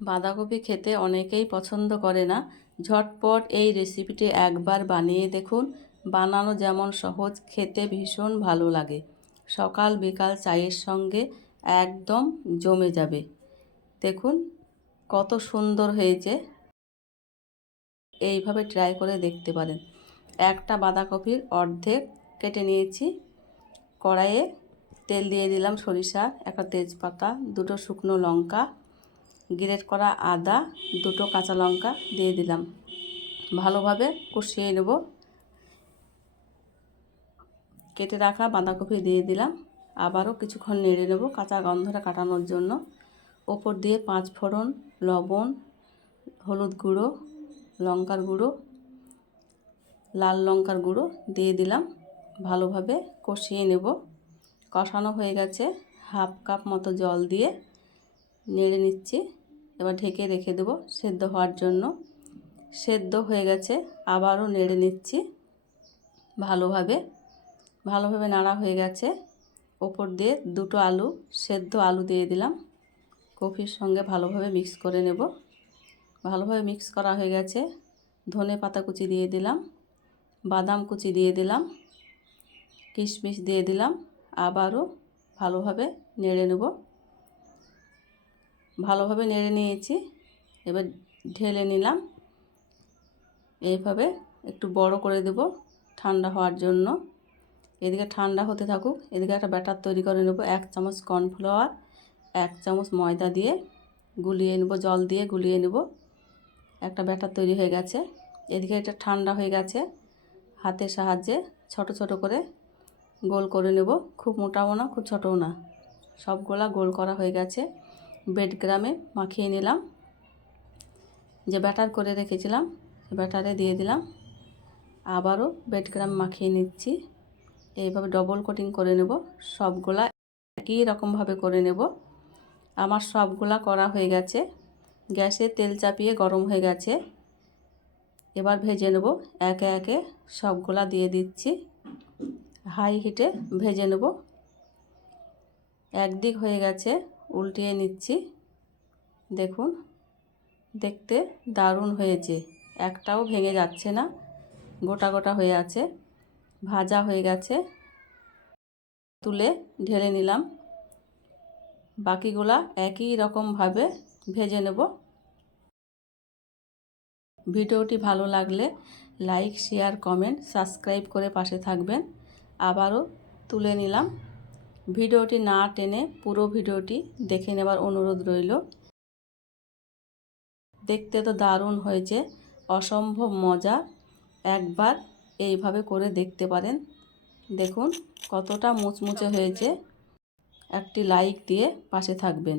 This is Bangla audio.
বাঁধাকপি খেতে অনেকেই পছন্দ করে না। ঝটপট এই রেসিপিটি একবার বানিয়ে দেখুন। বানানো যেমন সহজ, খেতে ভীষণ ভালো লাগে। সকাল বিকাল চায়ের সঙ্গে একদম জমে যাবে। দেখুন কত সুন্দর হয়েছে। এইভাবে ট্রাই করে দেখতে পারেন। একটা বাঁধাকপির অর্ধেক কেটে নিয়েছি। কড়াইয়ে তেল দিয়ে দিলাম সরিষা, একটা তেজপাতা, দুটো শুকনো লঙ্কা, গ্রেট করা আদা, দুটো কাঁচা লঙ্কা দিয়ে দিলাম। ভালোভাবে কষিয়ে নেব। কেটে রাখা বাঁধাকপি দিয়ে দিলাম। আবারও কিছুক্ষণ নেড়ে নেব কাঁচা গন্ধটা কাটানোর জন্য। ওপর দিয়ে 5 ফোড়ন, লবণ, হলুদ গুঁড়ো, লঙ্কার গুঁড়ো, লাল লঙ্কার গুঁড়ো দিয়ে দিলাম। ভালোভাবে কষিয়ে নেব। কষানো হয়ে গেছে। হাফ কাপ মতো জল দিয়ে নেড়ে নিচ্ছি। এবার ঢেকে রেখে দেবো সেদ্ধ হওয়ার জন্য। সেদ্ধ হয়ে গেছে, আবারও নেড়ে নিচ্ছি ভালোভাবে নাড়া হয়ে গেছে। ওপর দিয়ে দুটো সেদ্ধ আলু দিয়ে দিলাম। কপির সঙ্গে ভালোভাবে মিক্স করে নেব। ভালোভাবে মিক্স করা হয়ে গেছে। ধনে পাতা কুচি দিয়ে দিলাম, বাদাম কুচি দিয়ে দিলাম, কিশমিশ দিয়ে দিলাম। আবারও ভালোভাবে নেড়ে নেব। ভালোভাবে নেড়ে নিয়েছি। এবার ঢেলে নিলাম। এইভাবে একটু বড় করে দেব ঠান্ডা হওয়ার জন্য। এদিকে ঠান্ডা হতে থাকুক। এদিকে একটা ব্যাটার তৈরি করে নেব। 1 চামচ কর্নফ্লাওয়ার, 1 চামচ ময়দা দিয়ে গুলিয়ে নেব, জল দিয়ে গুলিয়ে নেব। একটা ব্যাটার তৈরি হয়ে গেছে। এদিকে এটা ঠান্ডা হয়ে গেছে। হাতের সাহায্যে ছোট ছোট করে গোল করে নেব। খুব মোটাও না, খুব ছোটও না। সবগুলা গোল করা হয়ে গেছে। ব্রেড ক্রামে মাখিয়ে নিলাম। যে ব্যাটার করে রেখেছিলাম ব্যাটারে দিয়ে দিলাম। আবারও ব্রেড ক্রাম মাখিয়ে নিচ্ছি। এইভাবে ডবল কোটিং করে নেব। সবগুলা একই রকমভাবে করে নেব। আমার সবগুলা করা হয়ে গেছে। গ্যাসে তেল চাপিয়ে গরম হয়ে গেছে। এবার ভেজে নেব। একে একে সবগুলা দিয়ে দিচ্ছি। হাই হিটে ভেজে নেব। একদিক হয়ে গেছে, উল্টিয়ে নিচ্ছি। দেখুন দেখতে দারুণ হয়েছে। একটাও ভেঙে যাচ্ছে না, গোটা গোটা হয়ে আছে। ভাজা হয়ে গেছে। তুলে ঢেলে নিলাম। বাকিগুলা একই রকমভাবে ভেজে নেব। ভিডিওটি ভালো লাগলে লাইক, শেয়ার, কমেন্ট, সাবস্ক্রাইব করে পাশে থাকবেন। আবারও তুলে নিলাম। ভিডিওটি না টেনে পুরো ভিডিওটি দেখে নেবার অনুরোধ রইল। দেখতে তো দারুণ হয়েছে, অসম্ভব মজা। একবার এইভাবে করে দেখতে পারেন। দেখুন কতটা মুচমুচে হয়েছে। একটি লাইক দিয়ে পাশে থাকবেন।